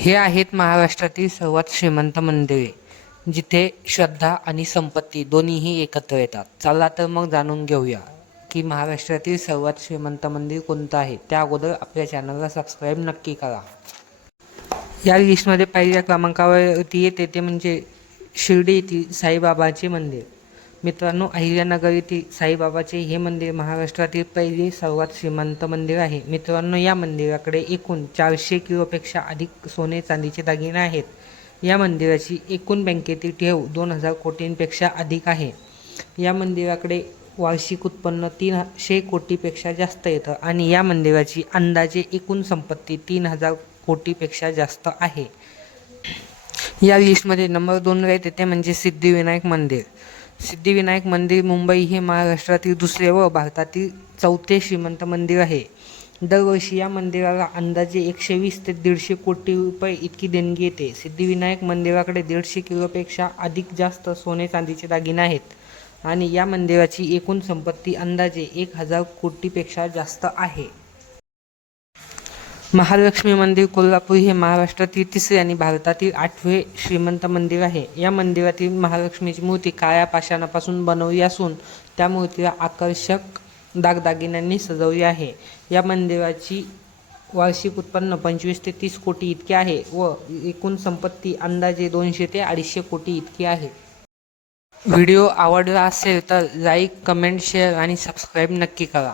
हे आहेत महाराष्ट्रातील सर्वात श्रीमंत मंदिरे, जिथे श्रद्धा आणि संपत्ती दोन्हीही एकत्र येतात. चला तर मग जाणून घेऊया की महाराष्ट्रातील सर्वात श्रीमंत मंदिर कोणतं आहे. त्या अगोदर आपल्या चॅनलला सबस्क्राईब नक्की करा. या लिस्टमध्ये पहिल्या क्रमांकावरती येते ते म्हणजे शिर्डी येथील साईबाबाचे मंदिर. मित्रांनो, अहिल्यानगर येथील साईबाबाचे हे मंदिर महाराष्ट्रातील पहिले सर्वात श्रीमंत मंदिर आहे. मित्रांनो, या मंदिराकडे एकूण 400 किलोपेक्षा अधिक सोने चांदीचे दागिने आहेत. या मंदिराची एकूण बँकेतील ठेव 2000 कोटींपेक्षा अधिक आहे. या मंदिराकडे वार्षिक उत्पन्न 300 कोटीपेक्षा जास्त येतं आणि या मंदिराची अंदाजे एकूण संपत्ती 3000 कोटीपेक्षा जास्त आहे. या लिस्टमध्ये नंबर 2वर येते ते म्हणजे सिद्धिविनायक मंदिर. सिद्धिविनायक मंदिर मुंबई हे महाराष्ट्रातील दुसरे व भारतातील 4थे श्रीमंत मंदिर आहे. दरवर्षी या मंदिराला अंदाजे 120 ते 150 कोटी रुपये इतकी देणगी येते. सिद्धिविनायक मंदिराकडे 150 किलोपेक्षा अधिक जास्त सोने चांदीचे दागिने आहेत आणि या मंदिराची एकूण संपत्ती अंदाजे 1000 कोटीपेक्षा जास्त आहे. महालक्ष्मी मंदिर कोल्हापूर हे महाराष्ट्रातील 3रे आणि भारतातील 8वे श्रीमंत मंदिर आहे. या मंदिरातील महालक्ष्मीची मूर्ती काळ्या पाषाणापासून बनवली असून त्या मूर्तीला आकर्षक दागदागिन्यांनी सजवली आहे. या मंदिराची वार्षिक उत्पन्न 25 ते 30 कोटी इतके आहे व एकूण संपत्ती अंदाजे 200 ते 250 कोटी इतकी आहे. व्हिडिओ आवडला असेल तर लाईक, कमेंट, शेअर आणि सबस्क्राईब नक्की करा.